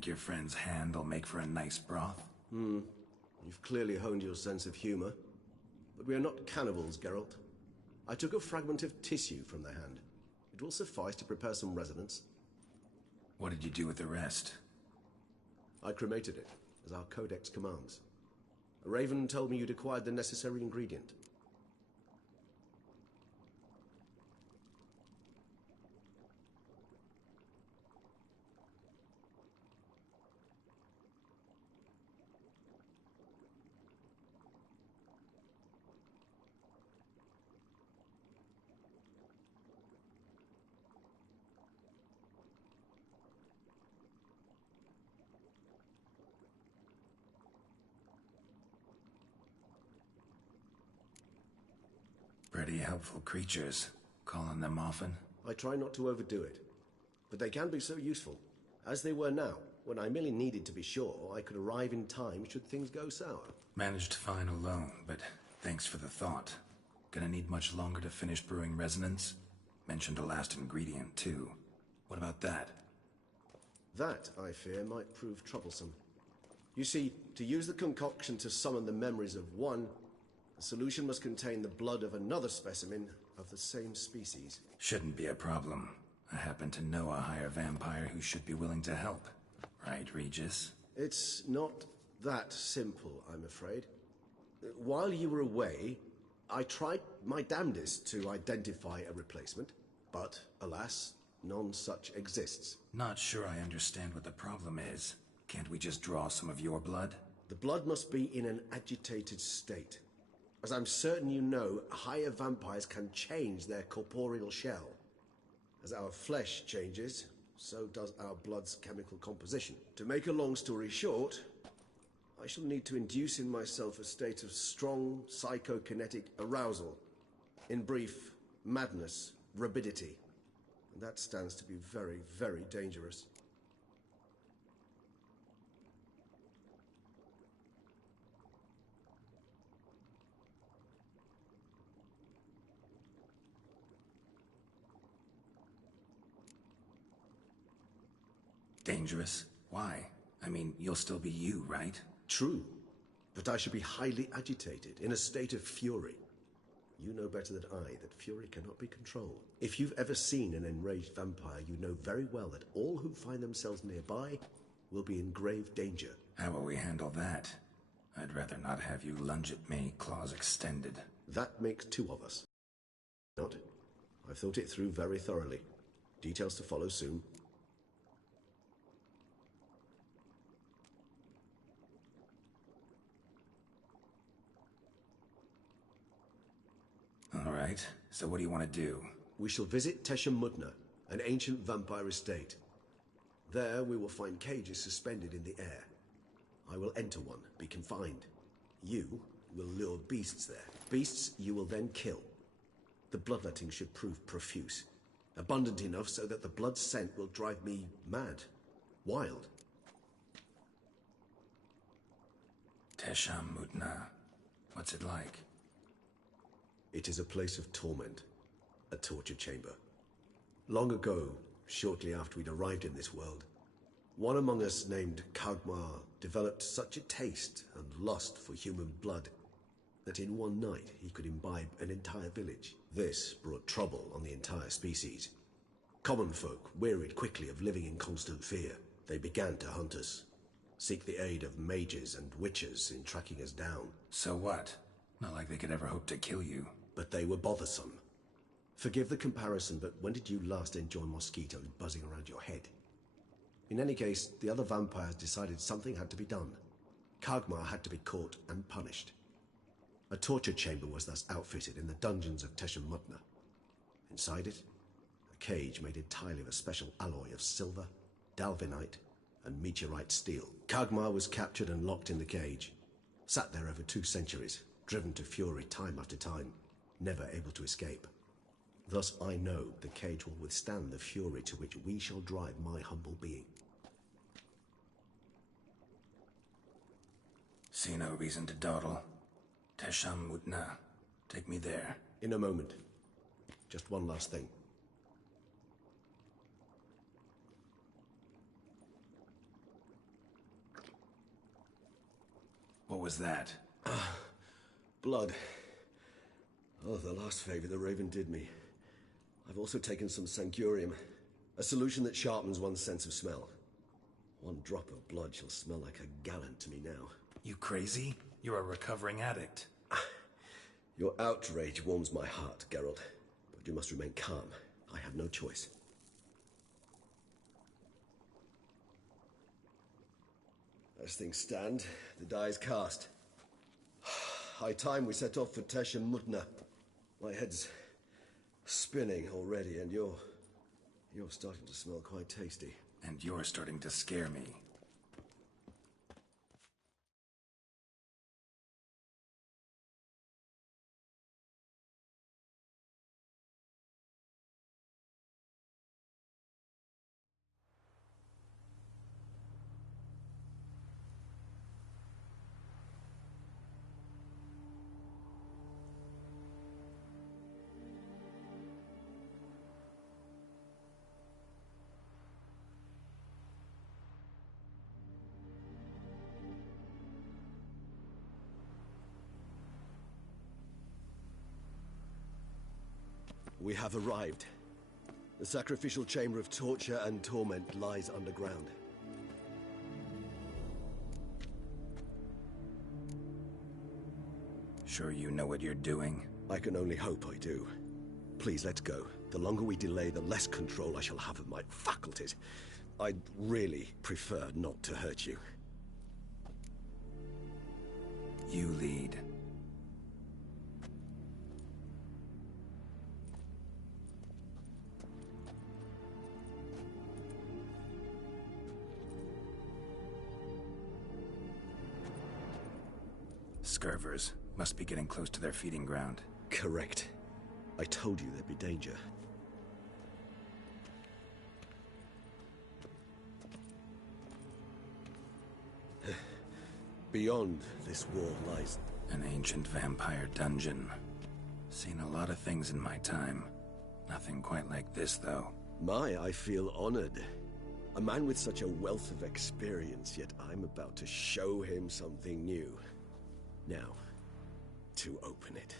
Think your friend's hand will make for a nice broth? You've clearly honed your sense of humor. But we are not cannibals, Geralt. I took a fragment of tissue from the hand. It will suffice to prepare some resonance. What did you do with the rest? I cremated it, as our codex commands. A raven told me you'd acquired the necessary ingredient. Pretty helpful creatures. Calling them often? I try not to overdo it, but they can be so useful. As they were now, when I merely needed to be sure I could arrive in time should things go sour. Managed fine alone, but thanks for the thought. Gonna need much longer to finish brewing resonance? Mentioned a last ingredient, too. What about that? That, I fear, might prove troublesome. You see, to use the concoction to summon the memories of one, the solution must contain the blood of another specimen of the same species. Shouldn't be a problem. I happen to know a higher vampire who should be willing to help. Right, Regis? It's not that simple, I'm afraid. While you were away, I tried my damnedest to identify a replacement, but, alas, none such exists. Not sure I understand what the problem is. Can't we just draw some of your blood? The blood must be in an agitated state. As I'm certain you know, higher vampires can change their corporeal shell. As our flesh changes, so does our blood's chemical composition. To make a long story short, I shall need to induce in myself a state of strong psychokinetic arousal. In brief, madness, rabidity. And that stands to be very, very dangerous. Dangerous? Why? I mean, you'll still be you, right? True, but I should be highly agitated, in a state of fury. You know better than I that fury cannot be controlled. If you've ever seen an enraged vampire, you know very well that all who find themselves nearby will be in grave danger. How will we handle that? I'd rather not have you lunge at me, claws extended. That makes two of us. Not. I've thought it through very thoroughly. Details to follow soon. All right, so what do you want to do? We shall visit Tesha Mudna, an ancient vampire estate. There we will find cages suspended in the air. I will enter one, be confined. You will lure beasts there. Beasts you will then kill. The bloodletting should prove profuse. Abundant enough so that the blood scent will drive me mad. Wild. Tesha Mudna. What's it like? It is a place of torment. A torture chamber. Long ago, shortly after we'd arrived in this world, one among us named Kagmar developed such a taste and lust for human blood that in one night he could imbibe an entire village. This brought trouble on the entire species. Common folk wearied quickly of living in constant fear. They began to hunt us, seek the aid of mages and witches in tracking us down. So what? Not like they could ever hope to kill you. But they were bothersome. Forgive the comparison, but when did you last enjoy mosquitoes buzzing around your head? In any case, the other vampires decided something had to be done. Kagmar had to be caught and punished. A torture chamber was thus outfitted in the dungeons of Tesha Mudna. Inside it, a cage made entirely of a special alloy of silver, dalvinite, and meteorite steel. Kagmar was captured and locked in the cage. Sat there over 2 centuries, driven to fury time after time, never able to escape. Thus I know the cage will withstand the fury to which we shall drive my humble being. See no reason to dawdle. Tesha Mudna. Take me there. In a moment. Just one last thing. was that? Blood. Oh, the last favor the Raven did me. I've also taken some Sancurium, a solution that sharpens one's sense of smell. One drop of blood shall smell like a gallon to me now. You crazy? You're a recovering addict. Your outrage warms my heart, Geralt. But you must remain calm. I have no choice. As things stand, the die is cast. High time we set off for Tesh and Mutna. My head's spinning already, and you're starting to smell quite tasty. And you're starting to scare me. We have arrived. The sacrificial chamber of torture and torment lies underground. Sure you know what you're doing? I can only hope I do. Please, let's go. The longer we delay, the less control I shall have of my faculties. I'd really prefer not to hurt you. You lead. Scurvers must be getting close to their feeding ground. Correct. I told you there'd be danger. Beyond this wall lies... An ancient vampire dungeon. Seen a lot of things in my time. Nothing quite like this, though. I feel honored. A man with such a wealth of experience, yet I'm about to show him something new. Now, to open it.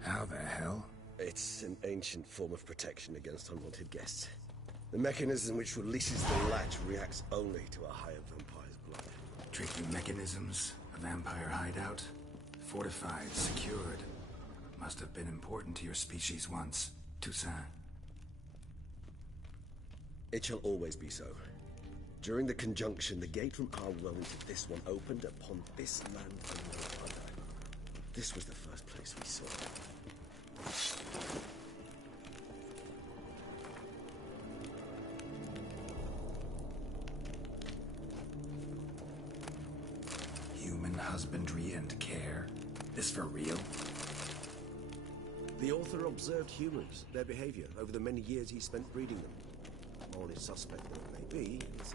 How the hell? It's an ancient form of protection against unwanted guests. The mechanism which releases the latch reacts only to a higher vampire's blood. Tricky mechanisms, a vampire hideout, fortified, secured. Must have been important to your species once, Toussaint. It shall always be so. During the conjunction, the gate from our well into this one opened upon this land and no other. This was the first place we saw. Human husbandry and care. This for real? The author observed humans, their behavior, over the many years he spent breeding them. Morally suspect though it may be, it's...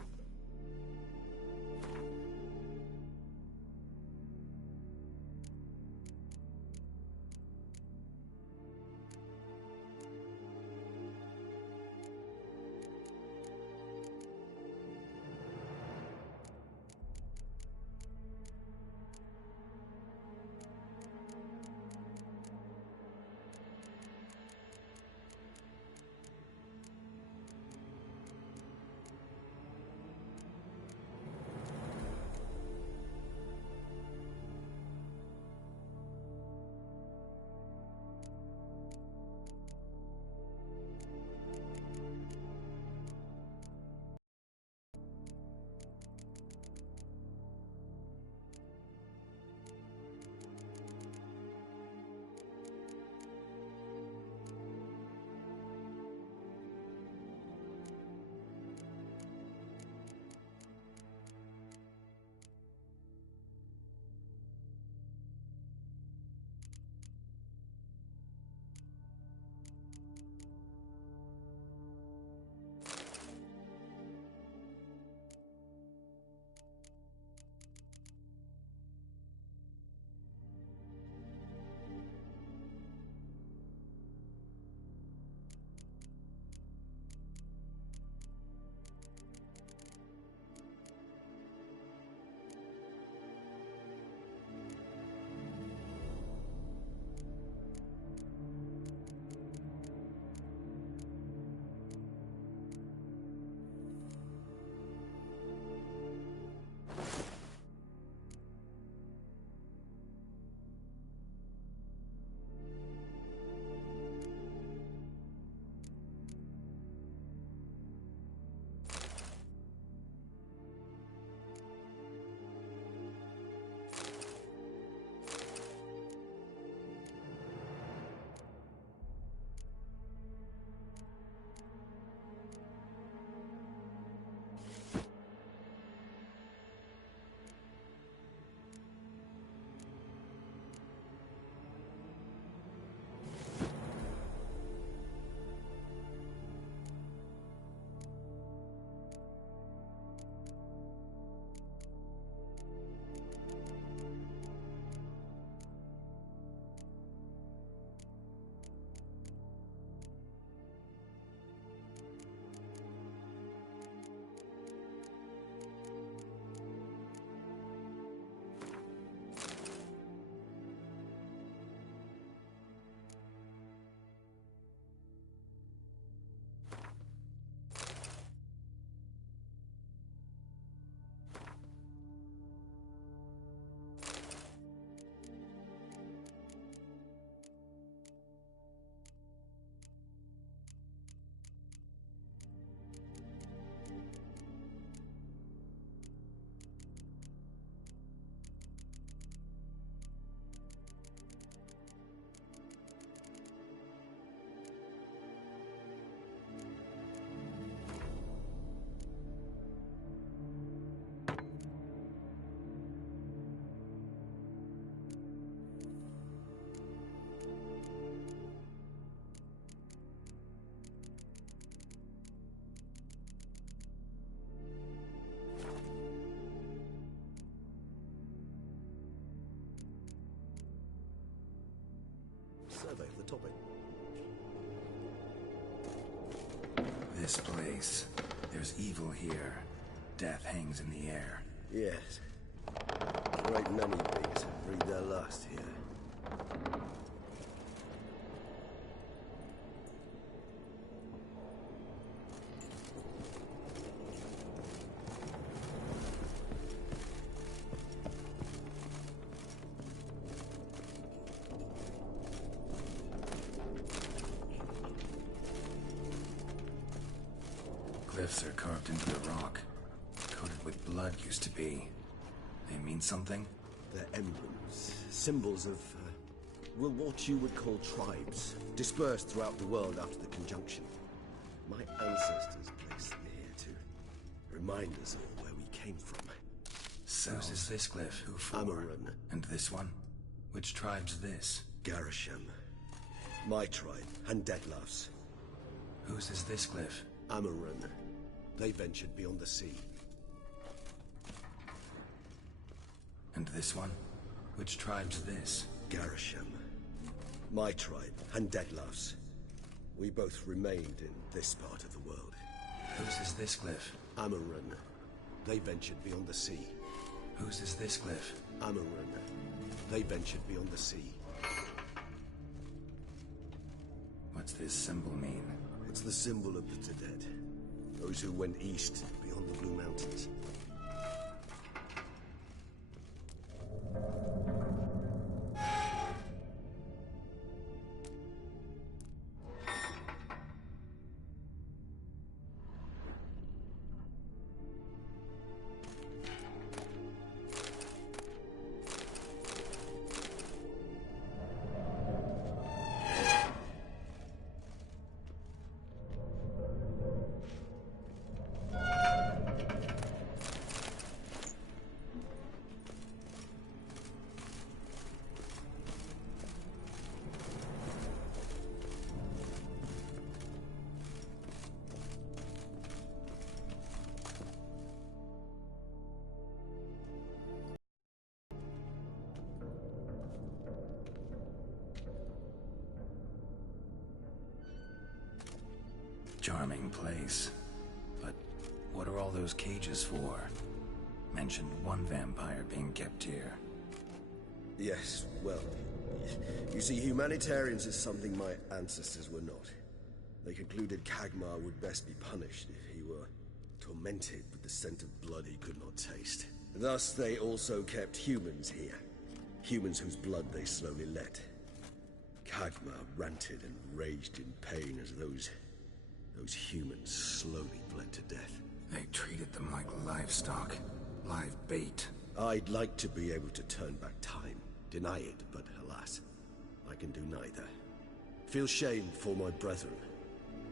survey of the topic. This place. There's evil here. Death hangs in the air. Yes. A great many beings have breathed their last here. Glyphs are carved into the rock. Coated with blood used to be. They mean something? They're emblems, symbols of, well, what you would call tribes, dispersed throughout the world after the conjunction. My ancestors placed them here to remind us of where we came from. So is this glyph? Who for? Amaran. And this one? Which tribe's this? Garisham. My tribe, and Deadlaugh's. Whose is this glyph? Amaran. They ventured beyond the sea. And this one? Which tribe's this? Garisham. My tribe, and Deadlaugh's. We both remained in this part of the world. Whose is this glyph? Amaran. They ventured beyond the sea. Whose is this glyph? Amaran. They ventured beyond the sea. What's this symbol mean? It's the symbol of the dead. Those who went east beyond the Blue Mountains. Charming place. But what are all those cages for? Mentioned one vampire being kept here. Yes, well, you see, humanitarians is something my ancestors were not. They concluded Kagmar would best be punished if he were tormented with the scent of blood he could not taste. Thus, they also kept humans here. Humans whose blood they slowly let. Kagmar ranted and raged in pain as those humans slowly bled to death. They treated them like livestock. Live bait. I'd like to be able to turn back time. Deny it, but alas, I can do neither. Feel shame for my brethren.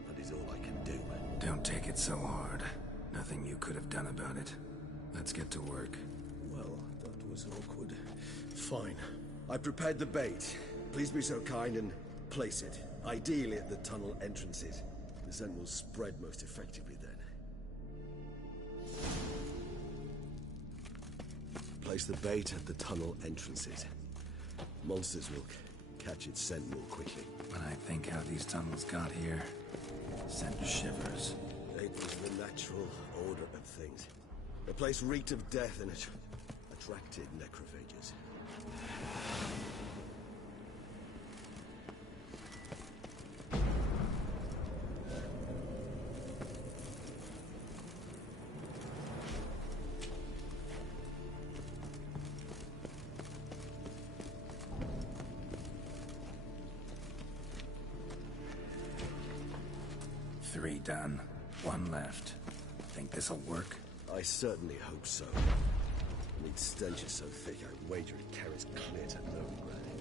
That is all I can do. Don't take it so hard. Nothing you could have done about it. Let's get to work. Well, that was awkward. Fine. I prepared the bait. Please be so kind and place it. Ideally at the tunnel entrances. The scent will spread most effectively then. Place the bait at the tunnel entrances. Monsters will catch its scent more quickly. When I think how these tunnels got here, sent shivers. It was the natural order of things. The place reeked of death and it attracted necrophages. Three done. One left. Think this'll work? I certainly hope so. And its stench is so thick, I wager it carries clear to no ground.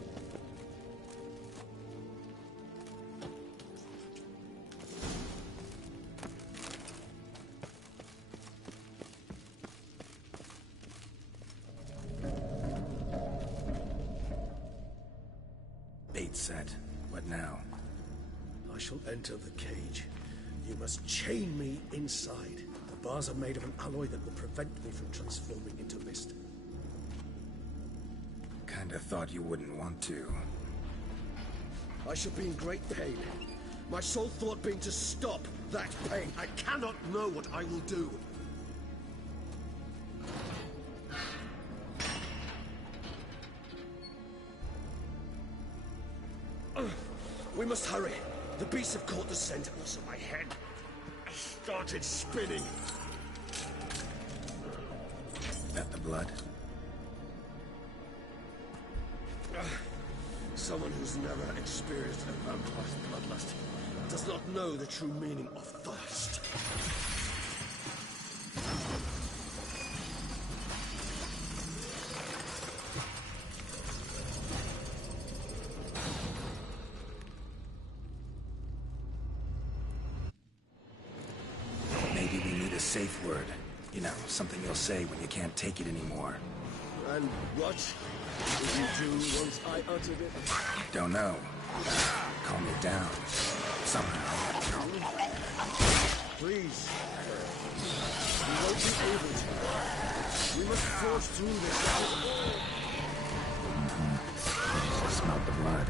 Bait set. What now? I shall enter the cage. You must chain me inside. The bars are made of an alloy that will prevent me from transforming into mist. Kinda thought you wouldn't want to. I shall be in great pain. My sole thought being to stop that pain. I cannot know what I will do. We must hurry. The beasts have caught the scent also my head. I started spinning. That the blood? Someone who's never experienced a vampire's bloodlust does not know the true meaning of thirst. Maybe we need a safe word. You know, something you'll say when you can't take it anymore. And what did you do once I uttered it? Don't know. Calm it down. Somehow. Please. We won't be able to. We must force through this. I smelled the blood.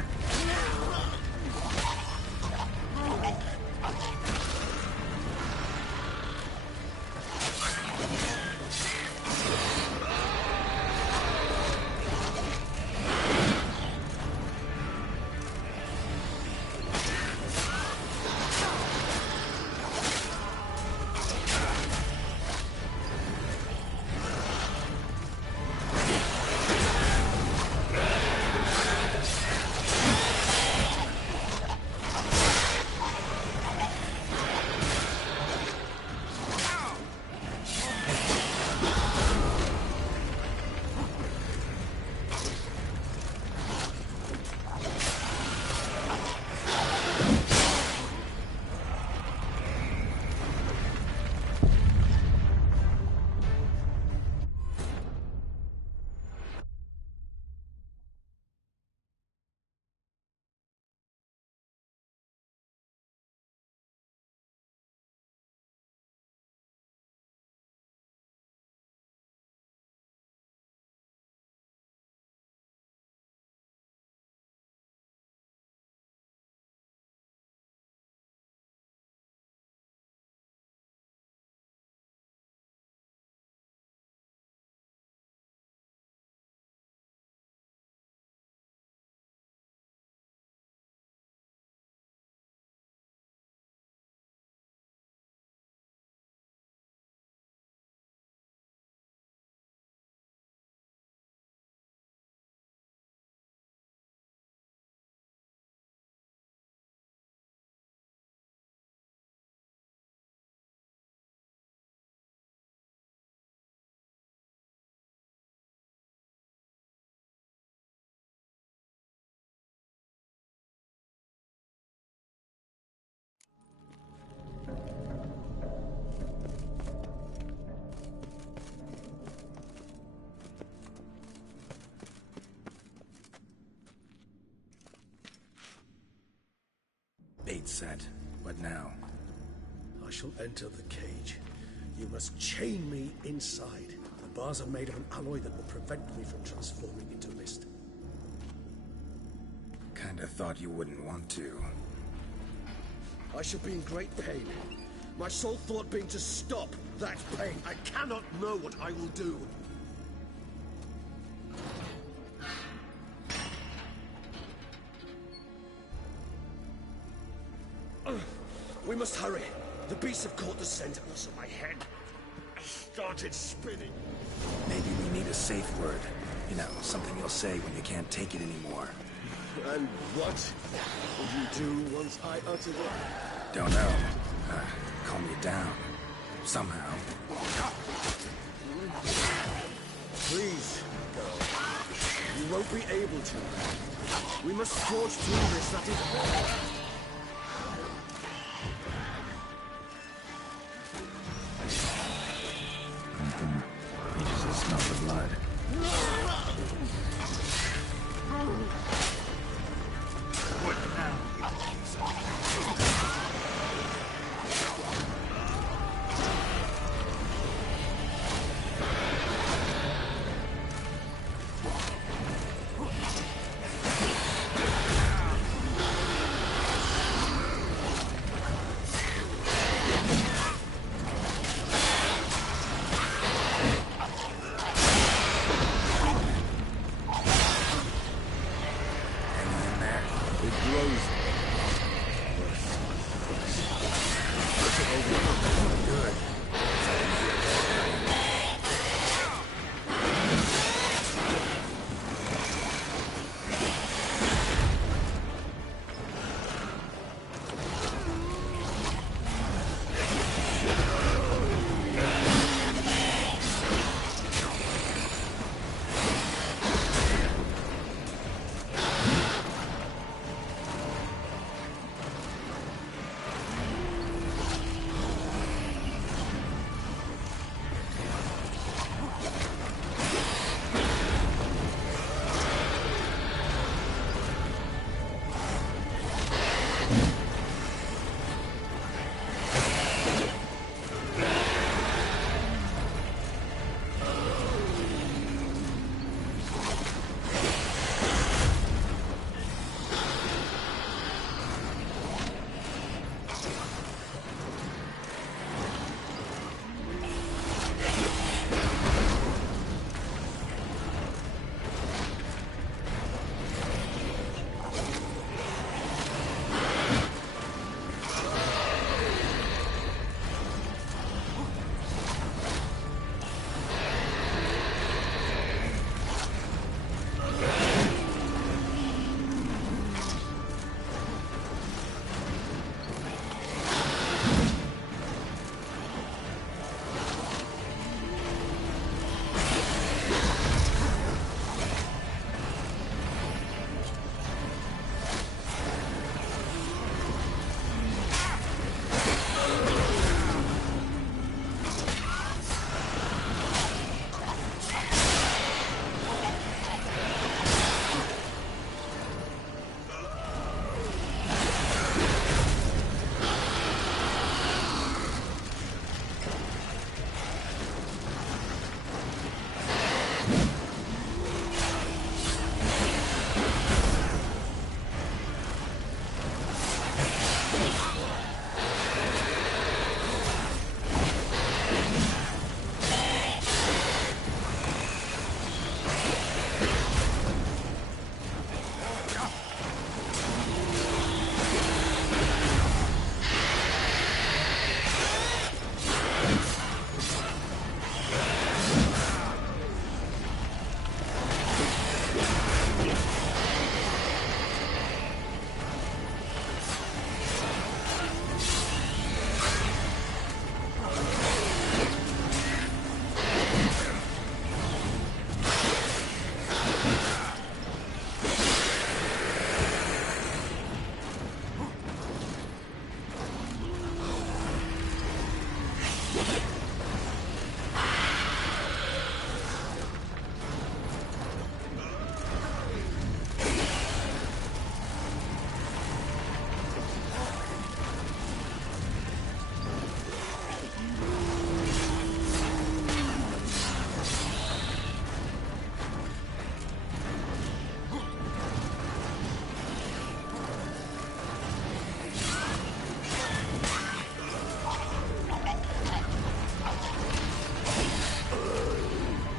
Bait set. What now? I shall enter the cage. You must chain me inside. The bars are made of an alloy that will prevent me from transforming into mist. Kinda thought you wouldn't want to. I shall be in great pain. My sole thought being to stop that pain. I cannot know what I will do. We must hurry. The beasts have caught the scent also my head. I started spinning. Maybe we need a safe word. You know, something you'll say when you can't take it anymore. And what did you do once I uttered it? Don't know. Calm you down. Somehow. Please, go. You won't be able to. We must forge through this, that is all. You just smell the blood. What now? grows.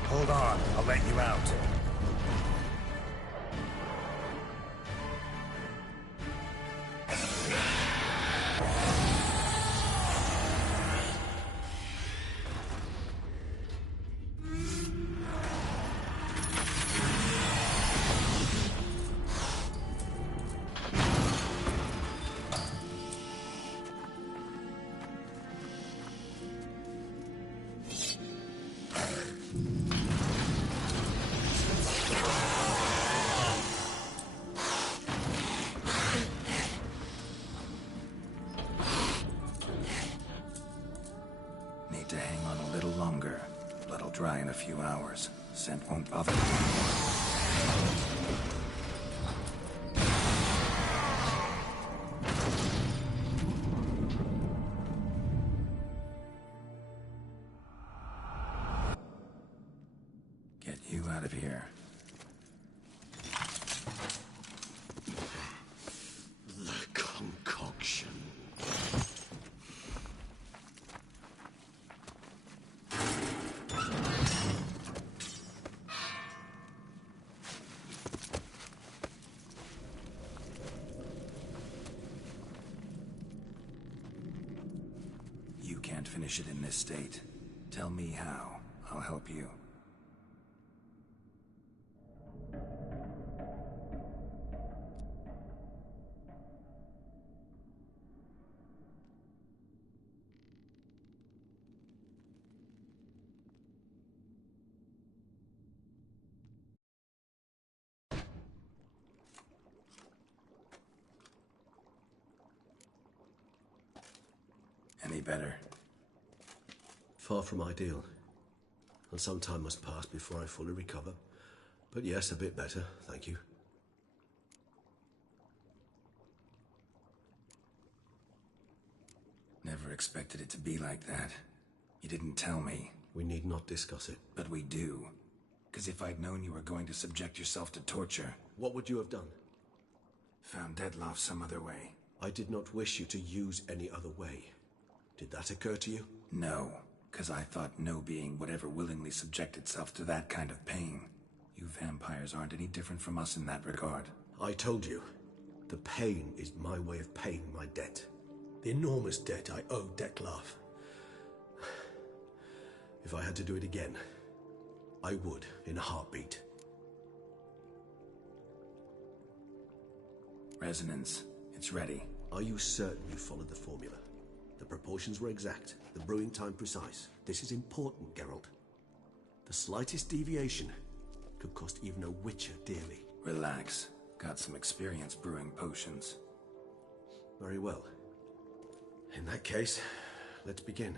Hold on, I'll let you out. Need to hang on a little longer. Blood'll dry in a few hours. Scent won't bother me. Get you out of here. The concoction. can't finish it in this state. Tell me how. I'll help you. Any better? Far from ideal. And some time must pass before I fully recover. But yes, a bit better, thank you. Never expected it to be like that. You didn't tell me. We need not discuss it. But we do. Because if I'd known you were going to subject yourself to torture... What would you have done? Found Dettlaff some other way. I did not wish you to use any other way. Did that occur to you? No, because I thought no being would ever willingly subject itself to that kind of pain. You vampires aren't any different from us in that regard. I told you. The pain is my way of paying my debt. The enormous debt I owe Dettlaff. If I had to do it again, I would, in a heartbeat. Resonance. It's ready. Are you certain you followed the formula? The proportions were exact, the brewing time precise. This is important, Geralt. The slightest deviation could cost even a Witcher dearly. Relax. Got some experience brewing potions. Very well. In that case, let's begin.